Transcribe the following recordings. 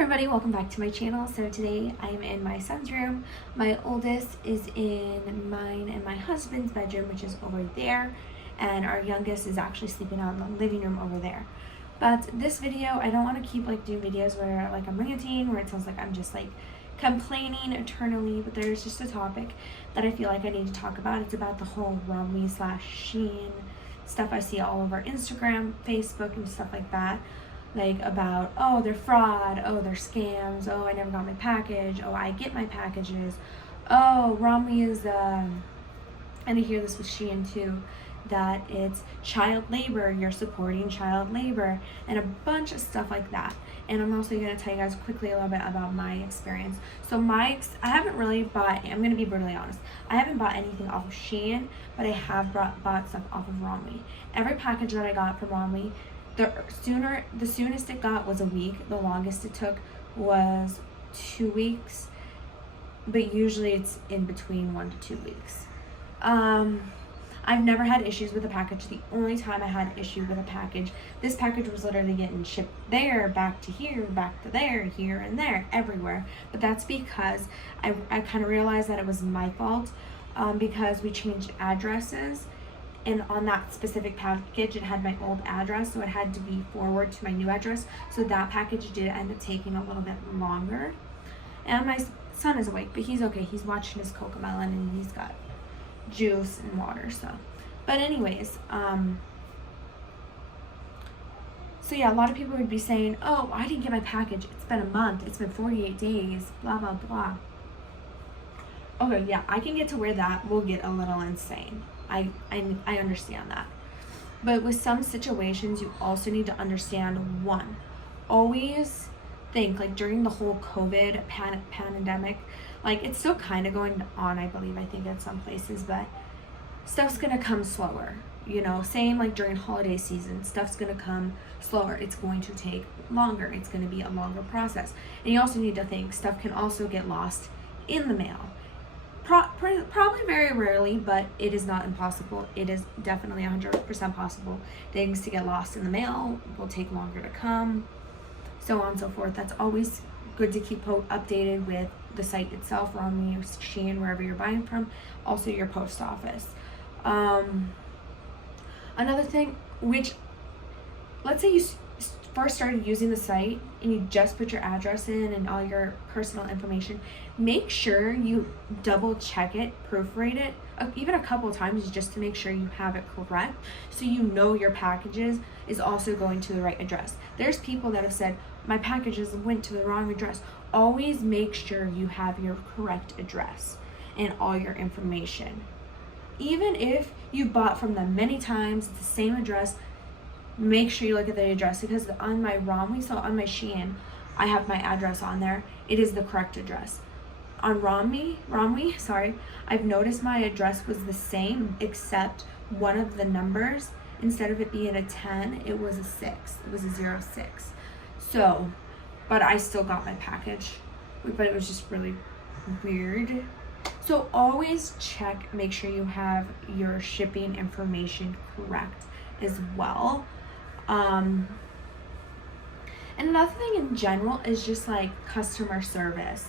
everybody, welcome back to my channel. So today I am in my son's room. My oldest is in mine and my husband's bedroom, which is over there, and our youngest is actually sleeping out in the living room over there. But this video, I don't want to keep doing videos where I'm ranting, where it sounds like I'm just complaining eternally, but there's just a topic that I feel like I need to talk about. It's about the whole Romwe / Shein stuff I see all over Instagram, Facebook, and stuff like that. About, oh, they're fraud, oh, they're scams, oh, I never got my package, oh, I get my packages, oh, Romwe is, and I hear this with Shein too, that it's child labor, you're supporting child labor, and a bunch of stuff like that. And I'm also going to tell you guys quickly a little bit about my experience. So I haven't really bought, I'm going to be brutally honest, I haven't bought anything off of Shein, but I have bought stuff off of Romwe. Every package that I got from Romwe, the soonest it got was a week. The longest it took was 2 weeks, but usually it's in between 1 to 2 weeks. I've never had issues with a package. The only time I had an issue with a package, this package was literally getting shipped there, back to here, back to there, here and there, everywhere. But that's because I kind of realized that it was my fault, because we changed addresses. And on that specific package, it had my old address, so it had to be forward to my new address. So that package did end up taking a little bit longer. And my son is awake, but he's okay. He's watching his Cocomelon and he's got juice and water. But anyways, so yeah, a lot of people would be saying, "Oh, I didn't get my package. It's been a month. It's been 48 days. Blah blah blah." Okay, yeah, I can get to where that will get a little insane. I understand that. But with some situations, you also need to understand, one, always think, during the whole COVID pandemic, it's still kind of going on, I think at some places, but stuff's going to come slower. Same during holiday season, stuff's going to come slower. It's going to take longer. It's going to be a longer process. And you also need to think stuff can also get lost in the mail. Probably very rarely, but it is not impossible. It is definitely 100% possible. Things to get lost in the mail will take longer to come, so on and so forth. That's always good to keep updated with the site itself, Romwe, Shein, wherever you're buying from. Also your post office. Another thing, which, let's say you first started using the site and you just put your address in and all your personal information, make sure you double check it, proofread it, even a couple times, just to make sure you have it correct, so your packages is also going to the right address. There's people that have said, my packages went to the wrong address. Always make sure you have your correct address and all your information. Even if you bought from them many times, it's the same address, make sure you look at the address, because on my Romwe, so on my Shein, I have my address on there. It is the correct address. On Romwe, I've noticed my address was the same, except one of the numbers, instead of it being a 10, it was a 6. It was a 06. So, but I still got my package, but it was just really weird. So always check, make sure you have your shipping information correct as well. And another thing in general is just customer service.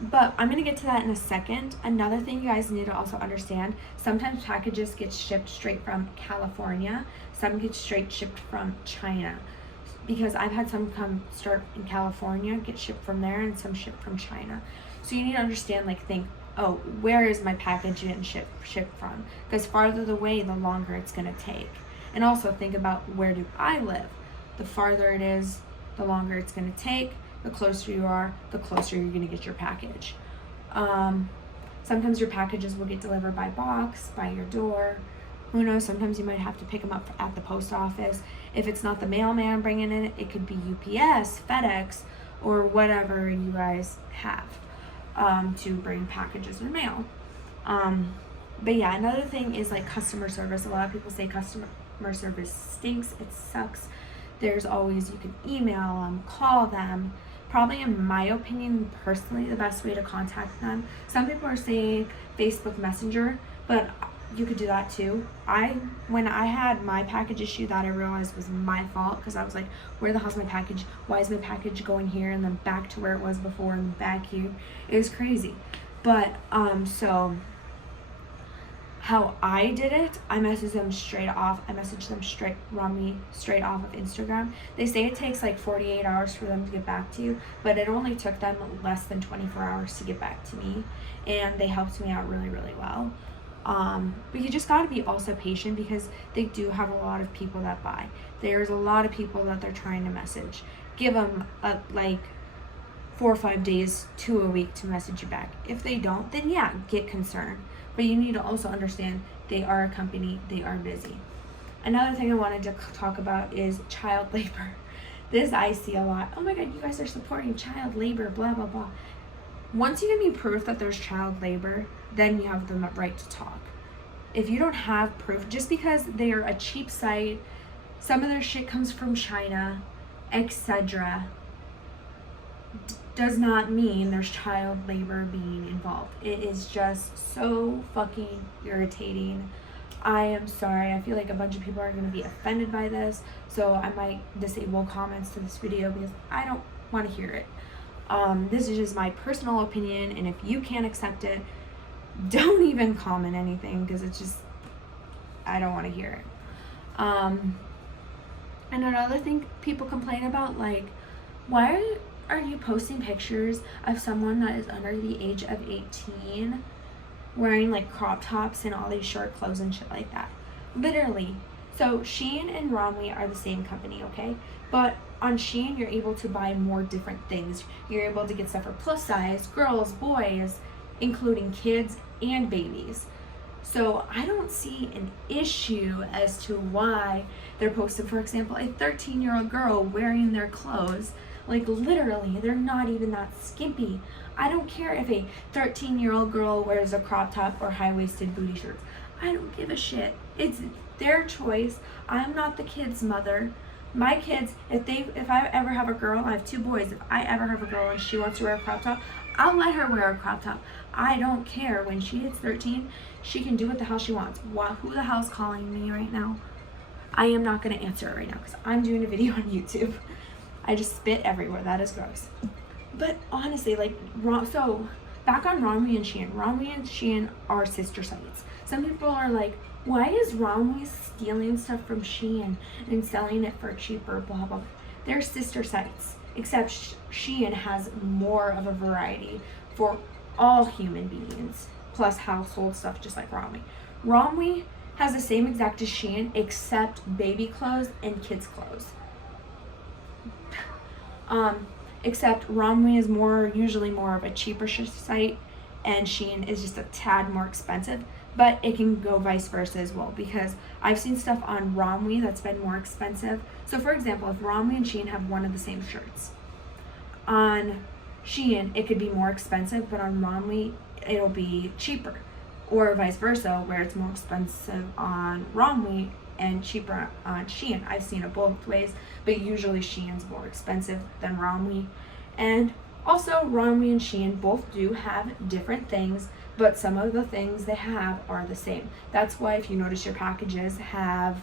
But I'm going to get to that in a second. Another thing you guys need to also understand, sometimes packages get shipped straight from California. Some get straight shipped from China. Because I've had some start in California, get shipped from there, and some shipped from China. So you need to understand, think, oh, where is my package getting shipped from? Because farther away, the longer it's going to take. And also think about, where do I live? The farther it is, the longer it's going to take. The closer you are, the closer you're going to get your package. Sometimes your packages will get delivered by box, by your door. Who knows? Sometimes you might have to pick them up at the post office. If it's not the mailman bringing it, it could be UPS, FedEx, or whatever you guys have to bring packages in the mail. But yeah, another thing is customer service. A lot of people say customer service stinks. It sucks. There's always, you can email them, call them. Probably, in my opinion, personally, the best way to contact them. Some people are saying Facebook Messenger, but you could do that too. When I had my package issue, that I realized was my fault, because I was like, where the hell's my package? Why is my package going here and then back to where it was before and back here? It was crazy. But so how I did it, I messaged them straight off. Romwe straight off of Instagram. They say it takes like 48 hours for them to get back to you, but it only took them less than 24 hours to get back to me, and they helped me out really, really well. But you just got to be also patient, because they do have a lot of people that buy. There's a lot of people that they're trying to message. Give them like 4 or 5 days to a week to message you back. If they don't, then yeah, get concerned. But you need to also understand they are a company, they are busy. Another thing I wanted to talk about is child labor. This I see a lot. Oh my God, you guys are supporting child labor, blah, blah, blah. Once you give me proof that there's child labor, then you have the right to talk. If you don't have proof, just because they are a cheap site, some of their shit comes from China, etc., does not mean there's child labor being involved. It is just so fucking irritating. I am sorry. I feel like a bunch of people are going to be offended by this, so I might disable comments to this video because I don't want to hear it. This is just my personal opinion, and if you can't accept it, don't even comment anything, because it's just, I don't want to hear it. And another thing people complain about, like, why are you posting pictures of someone that is under the age of 18 wearing like crop tops and all these short clothes and shit like that? Literally. So Shein and Romwe are the same company, okay? But on Shein, you're able to buy more different things. You're able to get stuff for plus size, girls, boys, including kids and babies. So I don't see an issue as to why they're posting, for example, a 13-year-old girl wearing their clothes. Like, literally, they're not even that skimpy. I don't care if a 13-year-old girl wears a crop top or high-waisted booty shorts. I don't give a shit. It's their choice. I'm not the kid's mother. My kids, if I ever have a girl, I have 2 boys. If I ever have a girl and she wants to wear a crop top, I'll let her wear a crop top. I don't care. When she hits 13, she can do what the hell she wants. Who the hell's calling me right now? I am not going to answer it right now because I'm doing a video on YouTube. I just spit everywhere. That is gross. But honestly, like, so back on Romwe and Shein. Romwe and Shein are sister sites. Some people are like, why is Romwe stealing stuff from Shein and selling it for cheaper, blah, blah. They're sister sites, except Shein has more of a variety for all human beings, plus household stuff, just like Romwe. Romwe has the same exact as Shein, except baby clothes and kids clothes. Except Romwe is usually more of a cheaper site, and Shein is just a tad more expensive, but it can go vice versa as well, because I've seen stuff on Romwe that's been more expensive. So for example, if Romwe and Shein have one of the same shirts, on Shein it could be more expensive, but on Romwe it'll be cheaper, or vice versa, where it's more expensive on Romwe and cheaper on Shein. I've seen it both ways, but usually Shein's more expensive than Romwe. And also, Romwe and Shein both do have different things, but some of the things they have are the same. That's why if you notice, your packages come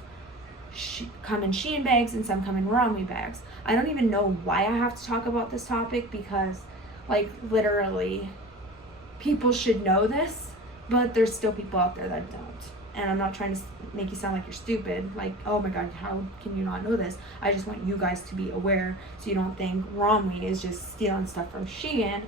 in Shein bags and some come in Romwe bags. I don't even know why I have to talk about this topic, because, like, literally, people should know this, but there's still people out there that don't. And I'm not trying to make you sound like you're stupid, like, oh my God, how can you not know this? I just want you guys to be aware, so you don't think Romwe is just stealing stuff from Shein.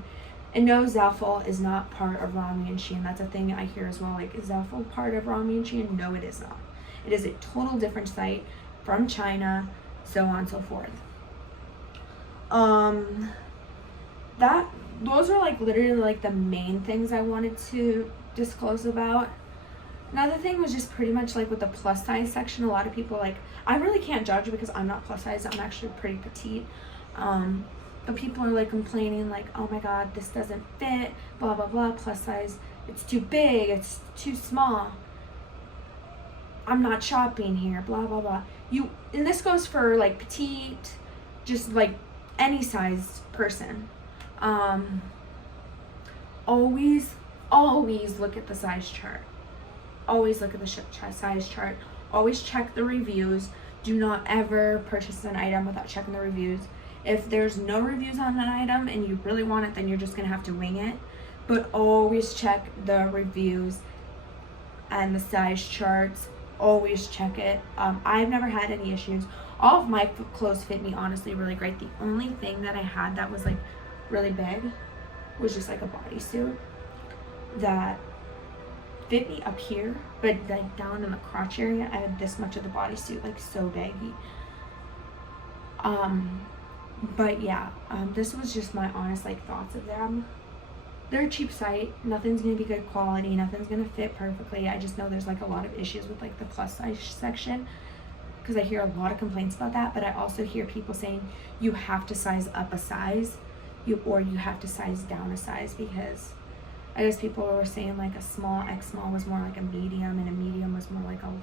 And no, Zaful is not part of Romwe and Shein. That's a thing I hear as well, like, is Zaful part of Romwe and Shein? No, it is not. It is a total different site from China, so on and so forth. Those are like literally like the main things I wanted to disclose about. Another thing was just pretty much like with the plus size section. A lot of people, like, I really can't judge because I'm not plus size. I'm actually pretty petite. But people are like complaining like, oh my God, this doesn't fit, blah, blah, blah, plus size. It's too big, it's too small. I'm not shopping here, blah, blah, blah. And this goes for like petite, just like any sized person. Always look at the size chart. always look at the size chart. Always check the reviews. Do not ever purchase an item without checking the reviews. If there's no reviews on an item and you really want it, then you're just gonna have to wing it. But always check the reviews and the size charts. Always check it. I've never had any issues. All of my clothes fit me honestly really great. The only thing that I had that was like really big was just like a bodysuit that fit me up here, but like down in the crotch area, I had this much of the bodysuit, like so baggy. But yeah, this was just my honest like thoughts of them. They're a cheap site. Nothing's gonna be good quality. Nothing's gonna fit perfectly. I just know there's like a lot of issues with like the plus size section, because I hear a lot of complaints about that. But I also hear people saying you have to size up a size, or you have to size down a size, because I guess people were saying like a small X small was more like a medium, and a medium was more like a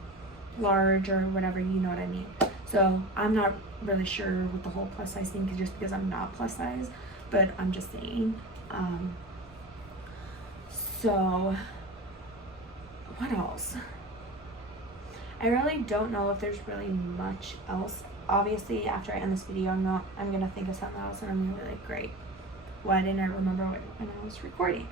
large or whatever, you know what I mean. So I'm not really sure with the whole plus size thing, just because I'm not plus size, but I'm just saying. So what else? I really don't know if there's really much else. Obviously, after I end this video, I'm gonna think of something else, and I'm gonna be like, great, why didn't I remember when I was recording?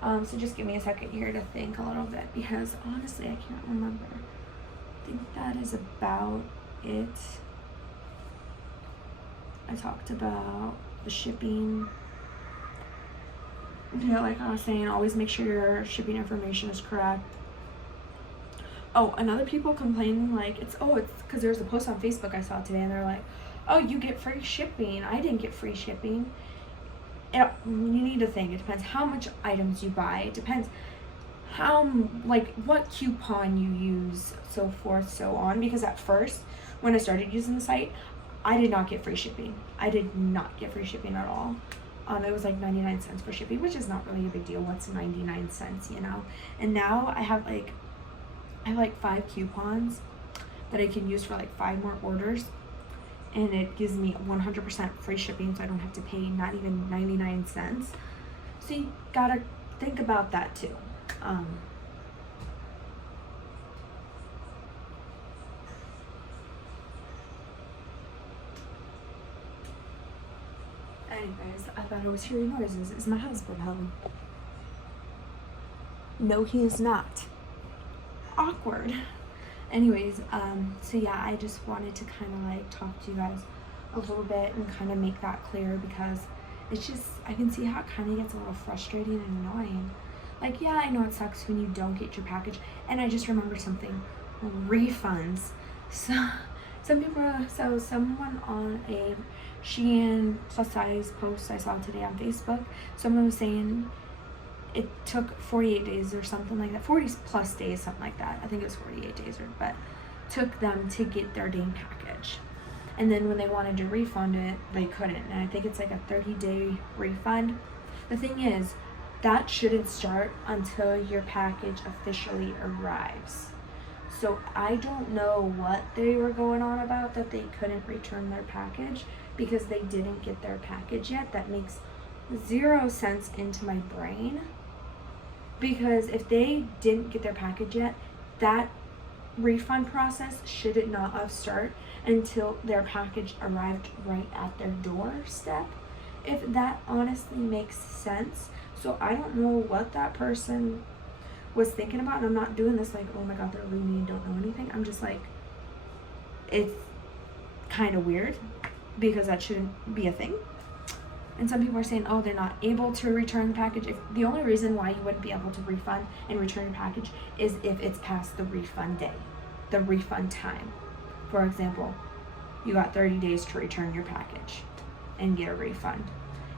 So just give me a second here to think a little bit, because honestly, I can't remember. I think that is about it. I talked about the shipping. Yeah, like I was saying, always make sure your shipping information is correct. Oh, and other people complaining like it's because there's a post on Facebook I saw today, and they're like, oh, you get free shipping. I didn't get free shipping. You need to think. It depends how much items you buy. It depends how, like, what coupon you use, so forth, so on. Because at first, when I started using the site, I did not get free shipping. I did not get free shipping at all. It was like 99 cents for shipping, which is not really a big deal. What's 99 cents, you know? And now I have like 5 coupons that I can use for like 5 more orders. And it gives me 100% free shipping, so I don't have to pay not even 99 cents. So you gotta think about that too. Anyways, I thought I was hearing noises. Is my husband home? No, he is not. Awkward. Anyways, so yeah, I just wanted to kind of like talk to you guys a little bit and kind of make that clear, because it's just, I can see how it kind of gets a little frustrating and annoying. Like, yeah, I know it sucks when you don't get your package. And I just remembered something. Refunds. So someone on a Shein plus size post I saw today on Facebook, someone was saying it took 48 days or something like that, 40 plus days, something like that. I think it was 48 days, but took them to get their dang package. And then when they wanted to refund it, they couldn't. And I think it's like a 30-day refund. The thing is, that shouldn't start until your package officially arrives. So I don't know what they were going on about, that they couldn't return their package because they didn't get their package yet. That makes 0 sense into my brain. Because if they didn't get their package yet, that refund process should not have started until their package arrived right at their doorstep. If that honestly makes sense. So I don't know what that person was thinking about, and I'm not doing this like, oh my god, they're leaving me and don't know anything. I'm just like, it's kind of weird, because that shouldn't be a thing. And some people are saying, oh, they're not able to return the package. If the only reason why you wouldn't be able to refund and return your package is if it's past the refund day, the refund time. For example, you got 30 days to return your package and get a refund.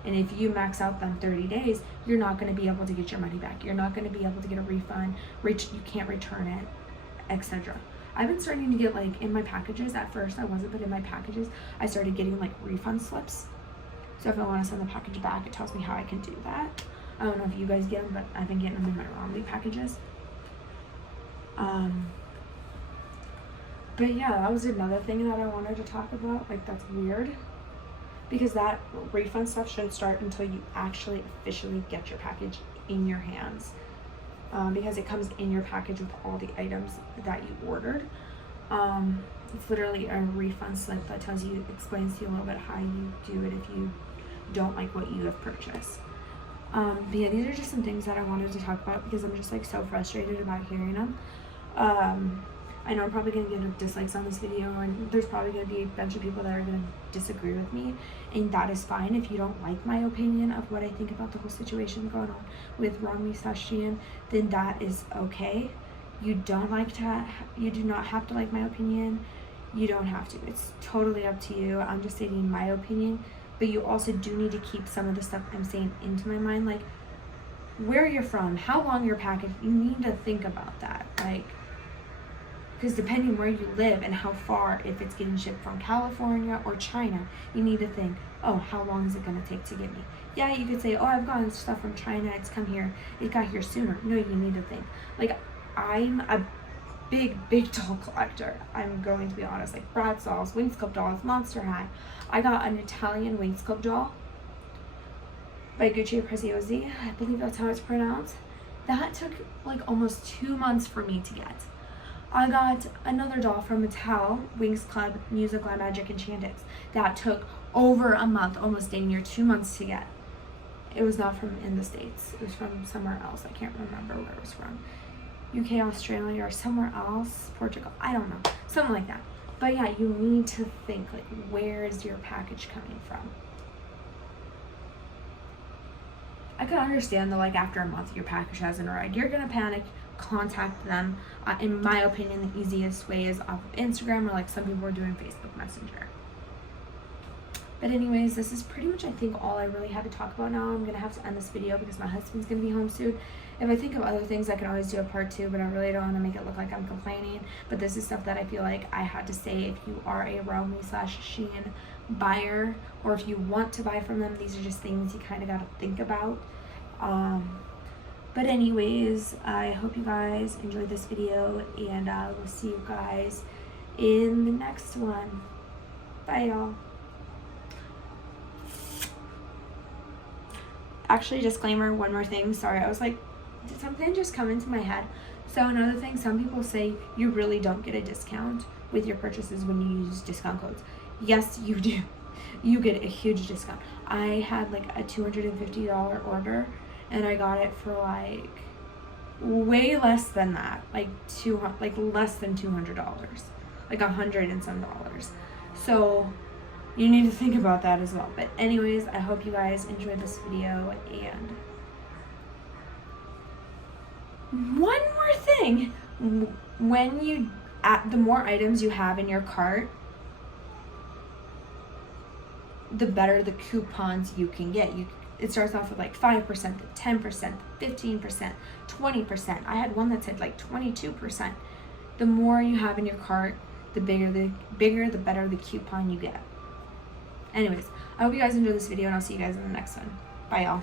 And if you max out them 30 days, you're not going to be able to get your money back. You're not going to be able to get a refund. You can't return it, etc. I've been starting to get, like, in my packages. At first I wasn't, but in my packages I started getting like refund slips. So if I want to send the package back, it tells me how I can do that. I don't know if you guys get them, but I've been getting them in my Romwe packages. But yeah, that was another thing that I wanted to talk about. Like, that's weird, because that refund stuff shouldn't start until you actually officially get your package in your hands. because it comes in your package with all the items that you ordered. It's literally a refund slip that explains to you a little bit how you do it if you don't like what you have purchased. But yeah, these are just some things that I wanted to talk about because I'm just like so frustrated about hearing them. I know I'm probably going to get dislikes on this video, and there's probably going to be a bunch of people that are going to disagree with me, and that is fine. If you don't like my opinion of what I think about the whole situation going on with Romwe / Shein, then that is okay. You do not have to like my opinion. You don't have to. It's totally up to you. I'm just stating my opinion, but you also do need to keep some of the stuff I'm saying into my mind, like where you're from, how long your package. You need to think about that, like, because depending where you live and how far, if it's getting shipped from California or China, you need to think, oh, how long is it going to take to get me? Yeah, you could say, oh, I've gotten stuff from China, it got here sooner. No, you need to think. Like, I'm a big doll collector. I'm going to be honest, like Bratz dolls, Winx Club dolls, Monster High. I got an Italian Winx Club doll by Gucci Preziosi. I believe that's how it's pronounced. That took like almost 2 months for me to get. I got another doll from Mattel, Winx Club, Music, Light Magic, Enchantix. That took over a month, almost dang near 2 months to get. It was not from in the States. It was from somewhere else. I can't remember where it was from. UK, Australia, or somewhere else. Portugal. I don't know. Something like that. But yeah, you need to think, like, where is your package coming from? I could understand that, like, after a month your package hasn't arrived. You're gonna panic. Contact them. In my opinion, the easiest way is off of Instagram, or like some people are doing Facebook Messenger. But anyways, this is pretty much, I think, all I really had to talk about now. I'm gonna have to end this video because my husband's gonna be home soon. If I think of other things, I can always do a part 2, but I really don't want to make it look like I'm complaining. But this is stuff that I feel like I had to say. If you are a Romwe / Shein buyer, or if you want to buy from them, these are just things you kind of got to think about. But anyways, I hope you guys enjoyed this video, and I will see you guys in the next one. Bye, y'all. Actually, disclaimer, one more thing. Sorry, I was like, did something just come into my head? So another thing, some people say you really don't get a discount with your purchases when you use discount codes. Yes, you do. You get a huge discount. I had like a $250 order, and I got it for like way less than that, like less than $200, like $100 and some dollars. So you need to think about that as well. But anyways, I hope you guys enjoyed this video. And one more thing, when the more items you have in your cart, the better the coupons you can get. It starts off with like 5%, 10%, 15%, 20%. I had one that said like 22%. The more you have in your cart, the bigger, the better the coupon you get. Anyways, I hope you guys enjoyed this video, and I'll see you guys in the next one. Bye, y'all.